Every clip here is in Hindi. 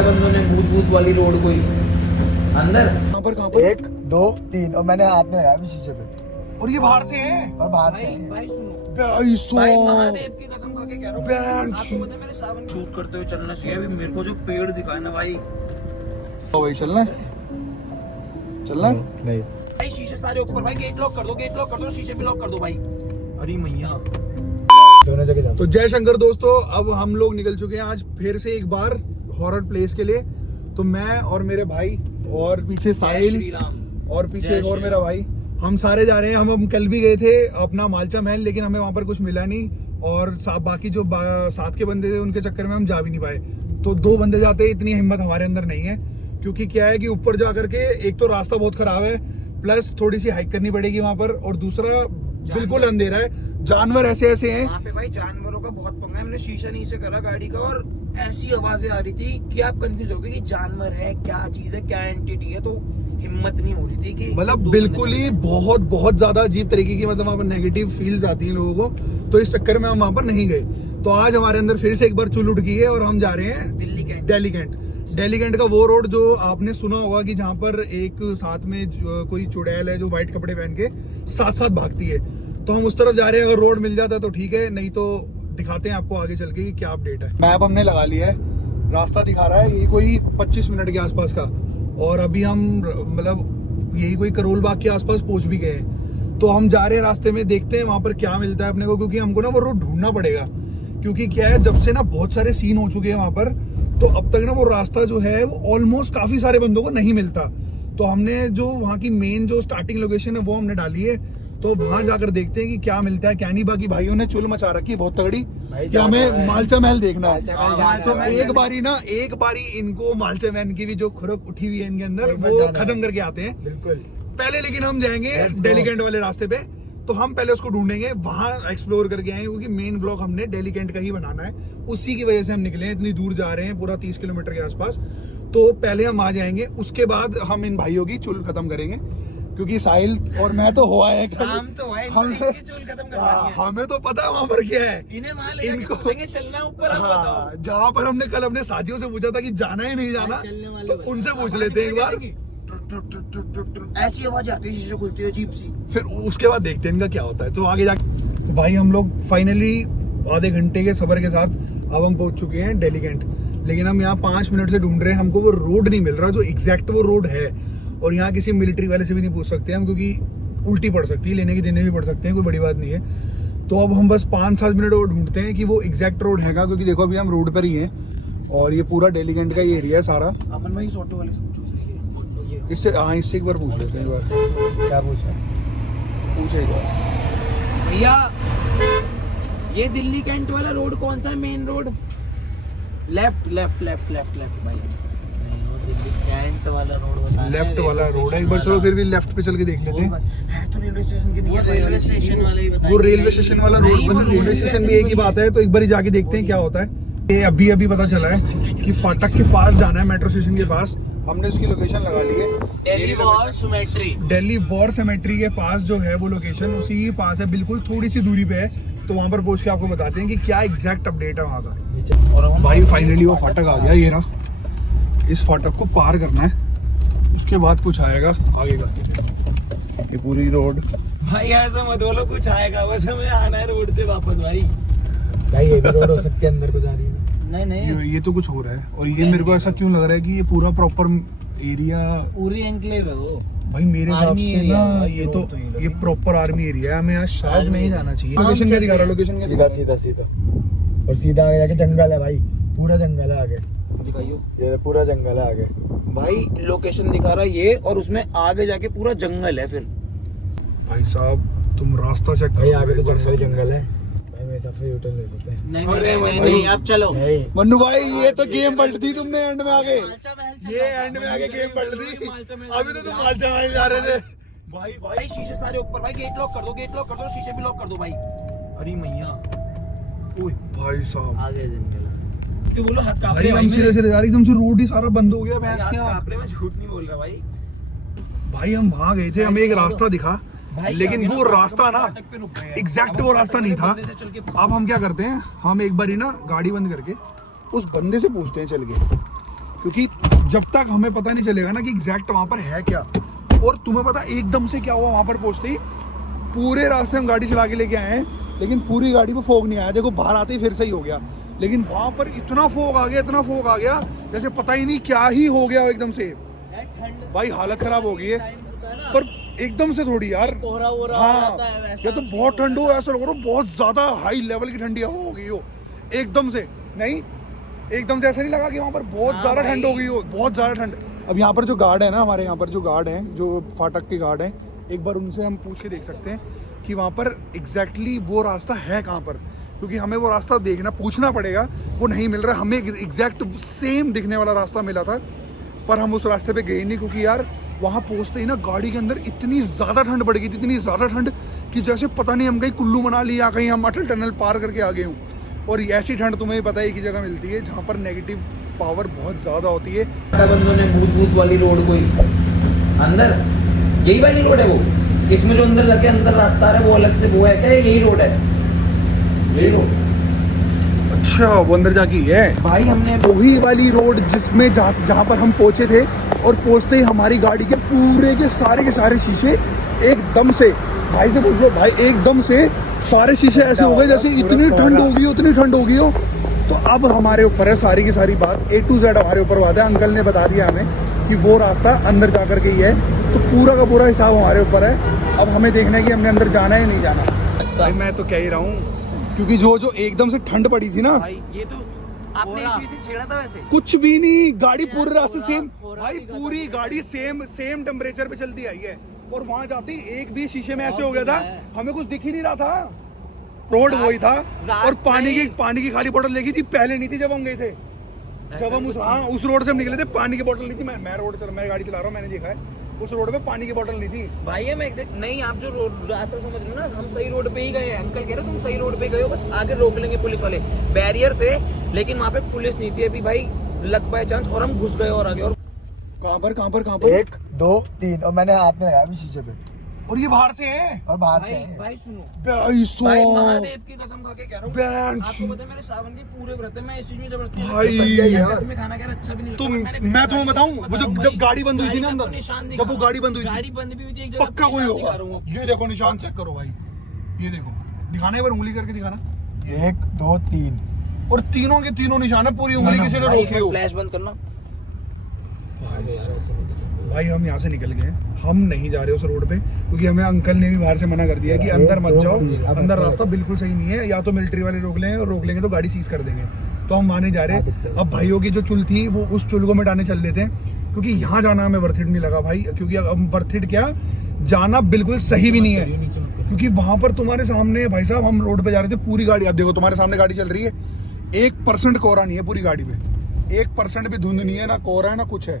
है बंदों ने भूत भूत वाली रोड कोई अंदर। कहाँ पर 1 2 3 और मैंने हाथ में लगाया अभी शीशे पे और ये बाहर से है। और बाहर से भाई सुनो भाई महादेव की कसम खा के कह रहा हूँ, आपको पता है मेरे सावन शूट करते हुए चलना चाहिए। अभी मेरे को जो पेड़ दिखा है ना भाई, भाई चलना है, चलना है? नहीं भाई शीशे सारे ऊपर भाई, गेट लॉक कर दो, गेट लॉक कर दो, शीशे भी लॉक कर दो भाई। अरे मैया दोनों जगह जा तो जय शंकर दोस्तों, अब हम लोग निकल चुके हैं आज फिर से एक बार हॉरर प्लेस के लिए। तो मैं और मेरे भाई और पीछे साहिल श्री राम और पीछे एक और मेरा भाई, हम सारे जा रहे हैं। हम कल भी गए थे अपना मालचा महल, लेकिन हमें वहां पर कुछ मिला नहीं और बाकी जो साथ के बंदे थे उनके चक्कर में हम जा भी नहीं पाए। तो 2 बंदे जाते हैं, इतनी हिम्मत हमारे अंदर नहीं है, क्योंकि क्या है कि ऊपर जा करके एक तो रास्ता बहुत खराब है, प्लस थोड़ी सी हाइक करनी पड़ेगी वहां पर, और दूसरा बिल्कुल अंधेरा है, जानवर ऐसे ऐसे हैं वहाँ पे भाई। जानवरों का बहुत पंगा है। हमने शीशा नीचे करा गाड़ी का और ऐसी आवाजें आ रही थी कि आप कंफ्यूज हो गए कि जानवर है, क्या चीज है, क्या एंटिटी है। तो हिम्मत नहीं हो रही थी कि मतलब बिल्कुल ही बहुत बहुत ज्यादा अजीब तरीके की, मतलब वहाँ पर नेगेटिव फील्स आती हैं लोगों को, तो इस चक्कर में हम वहां पर नहीं गए। तो आज हमारे अंदर फिर से एक बार चुल उठ गई है और हम जा रहे हैं दिल्ली कैंट। दिल्ली कैंट का वो रोड जो आपने सुना होगा कि जहाँ पर एक साथ में कोई चुड़ैल है जो व्हाइट कपड़े पहन के साथ साथ भागती है। तो हम उस तरफ जा रहे हैं। अगर रोड मिल जाता है तो ठीक है, नहीं तो दिखाते हैं आपको आगे चल के कि क्या अपडेट है। मैप हमने लगा लिया है, रास्ता दिखा रहा है ये कोई 25 मिनट के आसपास का, और अभी हम मतलब यही कोई करोल बाग के आसपास पहुंच भी गए हैं। तो हम जा रहे हैं, रास्ते में देखते हैं वहां पर क्या मिलता है अपने को, क्योंकि हमको ना वो रोड ढूंढना पड़ेगा। क्योंकि क्या है, जब से ना बहुत सारे सीन हो चुके हैं वहां पर, तो अब तक ना वो रास्ता जो है वो ऑलमोस्ट काफी सारे बंदों को नहीं मिलता। तो हमने जो वहाँ की मेन जो स्टार्टिंग लोकेशन है वो हमने डाली है, तो वहां जाकर देखते हैं कि क्या मिलता है क्या नहीं। बाकी भाइयों ने चुल मचा रखी है बहुत तगड़ी कि हमें मालचा महल देखना है। तो एक बारी इनको मालचा महल की भी जो खुरक उठी हुई है इनके अंदर वो खत्म करके आते हैं बिल्कुल पहले। लेकिन हम जाएंगे दिल्ली कैंट वाले रास्ते पे, तो हम पहले उसको ढूंढेंगे, वहां एक्सप्लोर करके आएंगे, क्योंकि मेन ब्लॉग हमने दिल्ली कैंट का ही बनाना है। उसी की वजह से हम निकले हैं, इतनी दूर जा रहे हैं, पूरा 30 किलोमीटर के आसपास। तो पहले हम आ जाएंगे, उसके बाद हम इन भाइयों की चुल खत्म करेंगे, क्योंकि साहिल और मैं तो हुआ है काम तो है, इनकी चुल खत्म करवानी है। हमें तो पता है वहां पर क्या है। इन्हें वहां ले जाके पूछेंगे चलना ऊपर, आप बताओ। जहाँ पर हमने कल अपने साथियों से पूछा था कि जाना ही नहीं जाना, तो उनसे पूछ लेते हैं एक बार। ऐसी आवाज आती है, शीशे खुलती है अजीब सी। फिर उसके बाद देखते हैं इनका क्या होता है। तो आगे जाके तो भाई हम लोग फाइनली आधे घंटे के सफर के साथ अब हम पहुंच चुके हैं दिल्ली कैंट। लेकिन हम यहाँ 5 मिनट से ढूंढ रहे हैं, हमको वो रोड नहीं मिल रहा जो एग्जैक्ट वो रोड है। और यहाँ किसी मिलिट्री वाले से भी नहीं पूछ सकते हम, क्योंकि उल्टी पड़ सकती है, लेने के देने भी पड़ सकते हैं, कोई बड़ी बात नहीं है। तो अब हम बस 5-7 मिनट और ढूंढते हैं कि वो एग्जैक्ट रोड हैगा, क्योंकि देखो अभी हम रोड पर ही हैं और ये पूरा दिल्ली कैंट का ये एरिया है सारा। अमन भाई इस ऑटो वाले से पूछो इससे हाँ, इससे एक बार पूछ लेते हैं। एक बार क्या पूछा पूछे एक बार। भैया ये दिल्ली कैंट वाला रोड कौन सा है, main road? Left left left left left भाई, दिल्ली कैंट वाला रोड बता। लेफ्ट वाला रोड है, एक बार चलो फिर भी लेफ्ट पे चल के देख लेते हैं। है तो रेलवे स्टेशन के नहीं, रेलवे स्टेशन वाले ही बताइए। वो रेलवे स्टेशन वाला रोड, मतलब रेलवे स्टेशन भी एक ही बात है, तो एक बार ही जाके देखते हैं क्या होता है। ये अभी पता चला है कि फाटक के पास जाना है, मेट्रो स्टेशन के पास। हमने उसकी लोकेशन लगा ली है, Delhi war symmetry. Delhi war symmetry के पास जो है वो लोकेशन उसी के पास है, बिल्कुल थोड़ी सी दूरी पे है। तो वहां पर पहुंच के आपको बताते हैं कि क्या एग्जैक्ट अपडेट है वहां का। और भाई फाइनली वो फाटक आ गया, ये रहा। इस फाटक को पार करना है, उसके बाद कुछ आएगा आगे का। ये पूरी रोड भाई ऐसा मत बोलो कुछ आएगा, बस हमें आना है रोड से वापस भाई। भाई ये भी रोड हो सकती है अंदर को जा रही है। नहीं ये तो कुछ हो रहा है। और ये मेरे को ऐसा क्यों लग रहा है कि ये पूरा प्रॉपर एरिया पूरी एनक्लेव है वो भाई मेरे हिसाब आर्मी से एरिया ना। है, ये रोड तो तो ये ये प्रॉपर आर्मी एरिया है, हमें यहाँ शायद नहीं जाना चाहिए। लोकेशन क्या दिखा रहा है? लोकेशन सीधा सीधा सीधा और सीधा आगे जाके जंगल है भाई, पूरा जंगल है आगे। दिखाइयो ये पूरा जंगल है आगे भाई, लोकेशन दिखा रहा है ये, और उसमें आगे जाके पूरा जंगल है। फिर भाई साहब तुम रास्ता चेक भाई करो। आगे तो जंगल जंगल है भाई, मेरे हिसाब से यूटर्न ले लेते हैं। नहीं अब चलो। नहीं मन्नू भाई ये तो गेम पलट दी तुमने एंड में आगे, ये एंड में आगे गेम पलट दी। अभी तो तुम मालचा महल जा रहे थे। भाई शीशे सारे ऊपर भाई, गेट लॉक कर दो, गेट लॉक कर दो, शीशे भी लॉक कर दो भाई। अरे मैया ओए भाई साहब आगे जंगल क्यों बोलो, हाथ कांप भाई रहे हम सीधे सीधे जा रहे, एकदम से रोड ही सारा बंद हो गया। भाई, भैंस हाथ क्या कांप रहे, मैं झूठ नहीं बोल रहा भाई। भाई हम वहां गए थे, हमें एक रास्ता दिखा, लेकिन वो रास्ता ना एग्जैक्ट वो रास्ता नहीं था। अब हम क्या करते हैं, हम एक बार ही ना गाड़ी बंद करके उस बंदे से पूछते हैं चल के क्योंकि जब तक हमें पता नहीं चलेगा ना कि एग्जैक्ट वहां पर है क्या। और तुम्हें पता एकदम से क्या हुआ वहां पर पहुंचते ही, पूरे रास्ते हम गाड़ी चला के लेके आए हैं, लेकिन पूरी गाड़ी पे फोग नहीं आया। देखो बाहर आते ही फिर सही हो गया, लेकिन वहां पर इतना फोग आ गया, इतना फोग आ गया, जैसे पता ही नहीं क्या ही हो गया एकदम से। भाई हालत खराब हो गई है, पर एकदम से थोड़ी यार। हाँ, ये तो बहुत ठंड हो, ऐसा लग रहा है बहुत ज्यादा हाई लेवल की ठंडी हवा हो गई हो एकदम से। नहीं, एकदम से ऐसा नहीं लगा कि वहाँ पर बहुत ज्यादा ठंड हो गई हो, बहुत ज्यादा ठंड। अब यहाँ पर जो गार्ड है ना, हमारे यहाँ पर जो गार्ड है, जो फाटक के गार्ड है, एक बार उनसे हम पूछ के देख सकते हैं कि वहाँ पर एग्जैक्टली वो रास्ता है कहाँ पर, क्योंकि हमें वो रास्ता देखना, पूछना पड़ेगा। वो नहीं मिल रहा, हमें एग्जैक्ट सेम दिखने वाला रास्ता मिला था, पर हम उस रास्ते पे गए नहीं, क्योंकि यार वहाँ पहुँचते ही ना गाड़ी के अंदर इतनी ज़्यादा ठंड बढ़ गई थी, इतनी ज़्यादा ठंड कि जैसे पता नहीं हम कहीं कुल्लू मनाली या कहीं हम अटल टनल पार करके आ गए हूँ। और ऐसी ठंड तुम्हें पता है एक ही जगह मिलती है जहाँ पर नेगेटिव पावर बहुत ज़्यादा होती है। बंदों ने भूत वाली रोड कोई अंदर, यही वाली रोड है वो, इसमें जो अंदर लगे अंदर रास्ता आ रहा है वो अलग से वो है क्या, यही रोड है, यही रोड। अच्छा, वो अंदर जाके है भाई हमने वही वाली रोड जिसमें जहाँ पर हम पहुंचे थे, और पहुंचते ही हमारी गाड़ी के सारे शीशे एकदम से, भाई से पूछो भाई, एकदम से सारे शीशे ऐसे हो गए जैसे इतनी ठंड होगी हो। तो अब हमारे ऊपर है सारी की सारी बात, A to Z हमारे ऊपर बात है। अंकल ने बता दिया हमें कि वो रास्ता अंदर जा करके ही है, तो पूरा का पूरा हिसाब हमारे ऊपर है। अब हमें देखना है कि हमने अंदर जाना है या नहीं जाना। भाई मैं तो कह ही रहा हूँ, क्योंकि जो एकदम से ठंड पड़ी थी ना भाई, ये तो आपने इसी से छेड़ा था वैसे। कुछ भी नहीं, गाड़ी पूरे रास्ते सेम, भाई पूरी गाड़ी सेम टेम्परेचर पे चलती आई है, और वहां जाती एक भी शीशे में ऐसे हो गया था, हमें कुछ दिख ही नहीं रहा था। रोड वही था, और पानी की खाली बोतल लेके थी, पहले नहीं थी जब हम गए थे, जब हम उस रोड से हम निकले थे, पानी की बोतल नहीं थी। मैं गाड़ी चला रहा हूँ, मैंने देखा है उस रोड पे पानी की बोतल नहीं थी। भाई हम एग्जैक्ट नहीं, आप जो रोड रास्ता समझ रहे हो ना, हम सही रोड पे ही गए हैं। अंकल कह रहे तुम सही रोड पे गए हो, बस आगे रोक लेंगे पुलिस वाले। बैरियर थे लेकिन वहाँ पे पुलिस नहीं थी अभी भाई, लक बाय चांस, और हम घुस गए और आगे। और कहाँ पर 1 2 3, और मैंने हाथ में लगाया अभी शीशे पे, और ये बाहर से है, और बाहर से भाई है। भाई सुनो, भाई भाई महादेव की कसम खा के कह रहा हूँ, बैंड आपको पता है मेरे सावन के पूरे व्रत है, मैं इस चीज में जबरदस्ती भाई में खाना खैर अच्छा भी नहीं तुम, लगता। मैं तुम्हें बताऊं, वो जब गाड़ी बंद हुई थी ना अंदर, जब वो गाड़ी बंद हुई थी, गाड़ी बंद भी हुई थी एक जगह, पक्का कोई निशान दिखा रहा होगा। हूँ। ये देखो निशान चेक करो भाई, ये देखो, दिखाना एक बार उंगली करके दिखाना। 1 2 3, और तीनों के तीनों निशान है, पूरी उंगली किसी ने भाई, रोकी हो। फ्लैश बंद करना। भाई हम यहाँ से निकल गए, हम नहीं जा रहे उस रोड पे, क्योंकि हमें अंकल ने भी बाहर से मना कर दिया कि अंदर मत जाओ, अंदर रास्ता बिल्कुल सही नहीं है, या तो मिलिट्री वाले रोक लेंगे, और रोक लेंगे तो गाड़ी सीज कर देंगे, तो हम वहाँ नहीं जा रहे। अब भाइयों की जो चुल थी वो उस चुल को मिटाने चल रहे थे, क्योंकि यहाँ जाना हमें वर्थ इट नहीं लगा भाई, क्योंकि अब वर्थ इट क्या, जाना बिल्कुल सही भी नहीं है, क्योंकि वहाँ पर तुम्हारे सामने भाई साहब, हम रोड पे जा रहे थे, पूरी गाड़ी, अब देखो तुम्हारे सामने गाड़ी चल रही है, 1% कोहरा नहीं है पूरी गाड़ी पे, 1% भी धुंध नहीं है, ना कोहरा है ना कुछ है।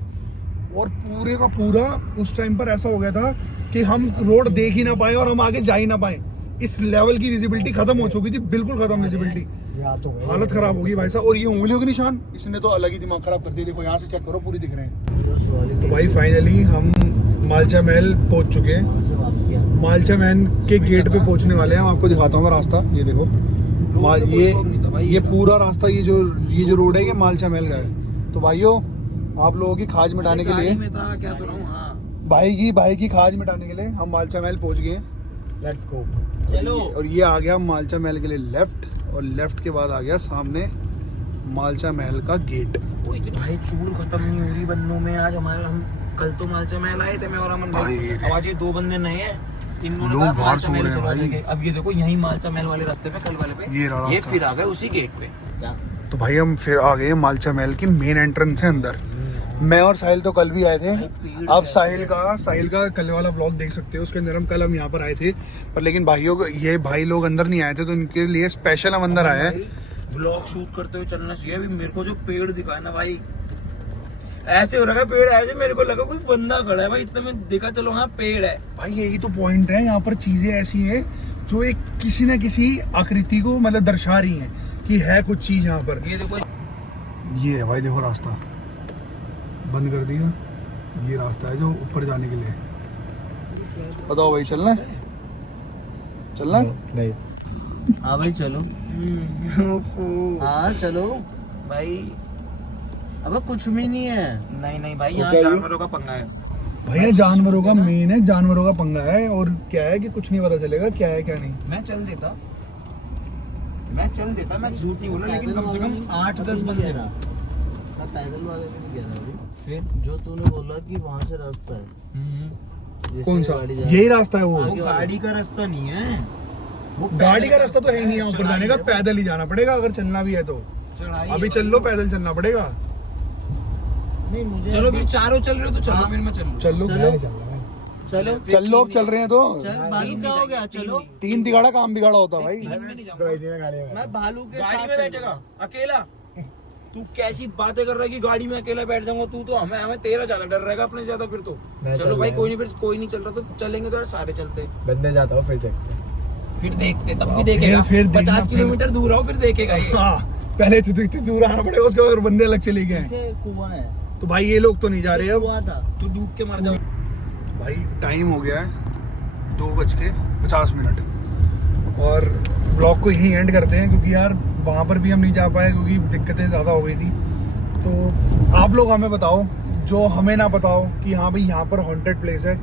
और पूरे का पूरा उस टाइम पर ऐसा हो गया था कि हम रोड देख ही ना पाए और हम आगे जा ही ना पाए, इस लेवल की विजिबिलिटी खत्म हो चुकी थी, बिल्कुल खत्म विजिबिलिटी, हालत खराब हो गई भाई साहब। और ये उंगलियों के निशान, इसने तो अलग ही दिमाग खराब कर दिया, देखो यहाँ से चेक करो, पूरी दिख रहे हैं। तो भाई फाइनली हम मालचा महल पहुंच चुके हैं, मालचा महल के गेट पे पहुंचने वाले हैं। आपको दिखाता हूँ मैं रास्ता, ये देखो, ये पूरा रास्ता, ये जो रोड है, ये मालचा महल का है। तो भाइयों, आप लोगों की खाज मिटाने के लिए, भाई की खाज मिटाने के लिए हम मालचा महल पहुंच गए हैं। लेट्स गो, चलो। और ये आ गया मालचा महल के लिए लेफ्ट, और लेफ्ट के बाद आ गया सामने मालचा महल का गेट। भाई चूड़ खत्म नहीं हो रही बंदों में आज हमारे। हम कल तो मालचा महल आए थे, मैं और अमन भाई, अब आज ये 2 बंदे नए हैं, इन्होंने लोग कहा बाहर मालचा सो महल रहे हैं चला भाई। देंगे। अब ये देखो यही मालचा महल वाले रास्ते पे, कल वाले पे ये फिर आ गए उसी गेट पे। तो भाई हम फिर आ गए मालचा महल की मेन एंट्रेंस है अंदर। मैं और साहिल तो कल भी आए थे, आप साहिल का कल वाला व्लॉग देख सकते हो, उसके अंदर हम यहाँ पर आए थे, पर लेकिन भाइयों को, ये भाई लोग अंदर नहीं आए थे, तो उनके लिए स्पेशल हम अंदर आए हैं। व्लॉग शूट करते हुए चलना चाहिए। अभी मेरे को जो पेड़ दिखा है ना भाई, ऐसे हो रहा है पेड़, ऐसे मेरे को लगा कोई बंदा खड़ा है भाई, इतना मैं देखा, चलो हाँ पेड़ है भाई, यही तो पॉइंट है, यहाँ पर चीजें ऐसी हैं जो एक किसी न किसी आकृति को मतलब दर्शा रही हैं कि है कुछ चीज यहाँ पर। ये देखो, ये है भाई, देखो रास्ता बंद कर दिया, ये रास्ता है जो ऊपर जाने के लिए। बताओ भाई, चलना है? नहीं, हाँ भाई चलो, हाँ चलो भाई। अब कुछ भी नहीं है। नहीं भाई, तो यहाँ क्या ये? जानवरों का पंगा है। भैया जानवरों का मेन है, जानवरों का पंगा है। और क्या है कि कुछ नहीं पता चलेगा क्या है क्या नहीं। मैं चल देता, मैं झूठ नहीं बोला, लेकिन कम से कम 8-10 बंदे ना। मैं पैदल वाले भी नहीं कह रहा अभी। फिर जो तूने बोला कि वहाँ से रास्ता है, जिससे कौन सा? गाड़ी जा- यही रास्ता है वो। वो गाड़ी का रास्ता नहीं है, वो गाड़ी का रास्ता तो है ही नहीं है ऊपर चढ़ाई जाने का, है। पैदल ही जाना पड़ेगा अगर चलना भी है तो। चढ़ाई अभी है चल लो, पैदल चलना पड़ेगा। नहीं मुझे चलो फिर चारों चल रहे हो तो चलो, हाँ। फिर मैं चल लूँ। चल लो, मैं नहीं चल रहा भाई। चलो चल लो, अब चल रहे हैं तो। चल भालू क्या हो गया, चलो। 3 तिगाड़ा काम बिगाड़ा होता भाई। तीन में नहीं जाऊंगा। कोई नहीं, मैं गाड़ी में मैं भालू के गाड़ी साथ में बैठेगा अकेला? तू कैसी बातें कर रहा है कि गाड़ी में अकेला बैठ जाऊंगा? तू तो हमें तेरा ज्यादा डर रहेगा अपने से ज्यादा फिर तो। मैं चलो चल भाई, रहा कोई नहीं, फिर कोई नहीं चल रहा तो चलेंगे तो यार सारे चलते। बंदे जाता हूँ फिर देखते हैं। फिर देखते, तब भी देखेगा। फिर देखना, 50 फिर- किलोमीटर दूर आओ फिर देखेगा ये। हाँ, पहले तो इतनी दूर आना पड़ेगा, उसके बाद बंदे अलग चले गए हैं। पीछे कुआं है, तो भाई ये लोग तो नहीं जा रहे अब। कुआं था। तू डूब के मर जाओ। भाई टाइम हो गया है 2:50 और ब्लॉग को यहीं एंड करते हैं, क्योंकि यार वहाँ पर भी हम नहीं जा पाए क्योंकि दिक्कतें ज़्यादा हो गई थी। तो आप लोग हमें बताओ, जो हमें ना बताओ कि हाँ भाई यहाँ पर हॉन्टेड प्लेस है,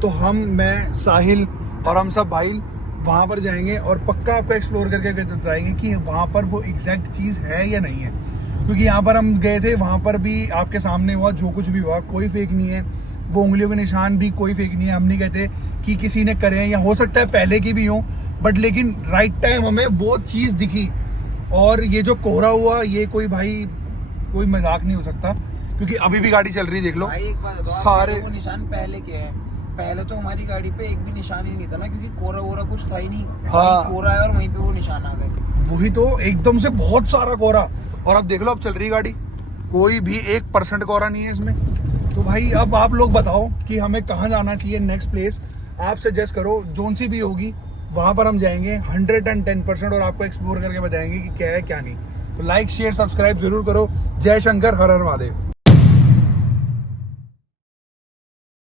तो मैं साहिल और हम सब भाई वहाँ पर जाएंगे और पक्का आपको एक्सप्लोर करके बताएंगे कि वहाँ पर वो एग्जैक्ट चीज़ है या नहीं है। क्योंकि यहाँ पर हम गए थे, वहाँ पर भी आपके सामने हुआ, जो कुछ भी हुआ कोई फेक नहीं है, वो उंगलियों के निशान भी कोई फेक नहीं है। हम नहीं कहते कि किसी ने करे हैं, या हो सकता है पहले की भी हो, बट लेकिन राइट टाइम हमें वो चीज़ दिखी। और ये जो कोहरा हुआ, ये कोई भाई कोई मजाक नहीं हो सकता, क्योंकि अभी भी गाड़ी चल रही है, देख लो भाई एक बात बताओ, सारे। वो निशान पहले के हैं। पहले तो हमारी गाड़ी पे एक भी निशान ही नहीं था ना, क्योंकि कोरा वोरा कुछ था ही नहीं। हाँ। वहीं कोरा है और वहीं पे वो निशान आ गए। वही तो, एकदम से बहुत सारा कोहरा। और अब देख लो, अब चल रही गाड़ी, कोई भी 1% कोहरा नहीं है इसमें। तो भाई अब आप लोग बताओ कि हमें कहाँ जाना चाहिए, नेक्स्ट प्लेस आप सजेस्ट करो, जोन सी भी होगी वहाँ पर हम जाएंगे 110%, और आपको एक्सप्लोर करके बताएंगे कि क्या है क्या नहीं। तो लाइक शेयर सब्सक्राइब जरूर करो। जय शंकर, हर हर महादेव।